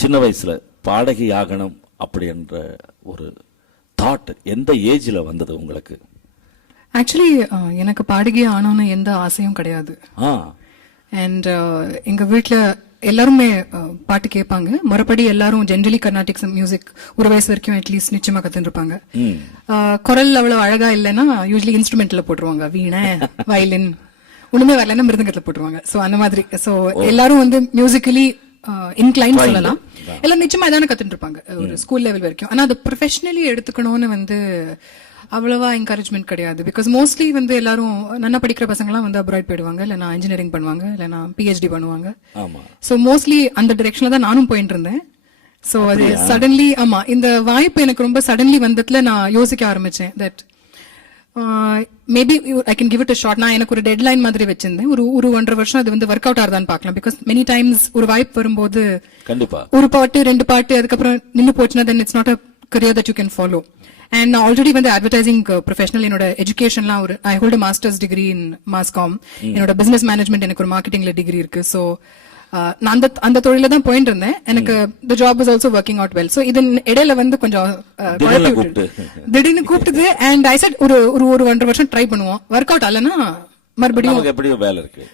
சின்ன வயசுல பாடகி ஆகணும் அப்படி என்ற ஒரு தாட் எந்த ஏஜ்ல வந்தது உங்களுக்கு? ஆக்சுவலி எனக்கு பாடகி ஆனோன்னு எந்த ஆசையும் கிடையாது. அண்ட் எங்க வீட்ல எல்லாருமே பாட்டு கேட்பாங்க. மறுபடி எல்லாரும் ஜென்ரலி கர்நாடிக் மியூசிக் ஒரு வயசு வரைக்கும் அட்லீஸ்ட் நிச்சயமா கத்துருப்பாங்க குரல் அவ்வளவு அழகா இல்லைன்னா யூஸ்வலி இன்ஸ்ட்ருமெண்ட்ல போட்டுருவாங்க. வீணை வயலின் ஒண்ணுமே வரலன்னா மிருதங்கத்துல போட்டுருவாங்க. சோ அந்த மாதிரி. சோ எல்லாரும் வந்து மியூசிக்கலி இன்க்ளைன் சொல்லலாம். எல்லாம் நிச்சயமா இதான கத்துட்டு இருப்பாங்க ஒரு ஸ்கூல் லெவல் வரைக்கும். ஆனா அது ப்ரொஃபஷனலி எடுத்துக்கணும்னு வந்து அவ்வளவா என்கரேஜ்மெண்ட் கிடையாது. பிகாஸ் மோஸ்ட்லி வந்து எல்லாரும் நல்லா படிக்கிற பசங்கலாம் வந்து அப்ராய்ட் போயிடுவாங்க. இல்லைனா இன்ஜினியரிங் பண்ணுவாங்க. இல்லைனா பிஹெச்டி பண்ணுவாங்க. ஸோ மோஸ்ட்லி அந்த டிரெக்ஷன்ல தான் நானும் போயிட்டு இருந்தேன். ஸோ அது சடன்லி ஆமா இந்த வாய்ப்பு எனக்கு ரொம்ப சடன்லி வந்ததுல நான் யோசிக்க ஆரம்பிச்சேன் that maybe I can give it short நான் எனக்கு ஒரு டெட்லைன் மாதிரி வச்சிருந்தேன். ஒரு ஒரு ஒன்றரை வருஷம் அது வந்து ஒர்க் அவுட் ஆகுதான்னு பார்க்கலாம். பிகாஸ் மெனி டைம்ஸ் ஒரு வாய்ப்பு வரும்போது கண்டிப்பா. ஒரு பாட்டு ரெண்டு பாட்டு அதுக்கப்புறம் நின்னு போச்சுன்னா then it's not a career that you can follow and நான் ஆல்ரெடி வந்து அட்வர்டைசிங் ப்ரொஃபஷனல் என்னோட எஜுகேஷன்லாம் ஒரு I hold masters degree in masscom என்னோட பிசினஸ் மேனேஜ்மெண்ட் எனக்கு ஒரு மார்க்கெட்டிங்ல டிகிரி இருக்கு. ஸோ நான் அந்த அந்த தொழில தான் போயிட்டு இருந்தேன் எனக்கு the job is also working out well so இதன் இடையில வந்து கொஞ்சம் திடீர்னு கூப்பிட்டது. அண்ட் ஐ செட் ஒரு ஒரு ஒரு ஒன்றரை வருஷம் ட்ரை பண்ணுவோம். ஒர்க் அவுட் ஆகலன்னா மறுபடியும் எப்படியும் வேலை இருக்கு.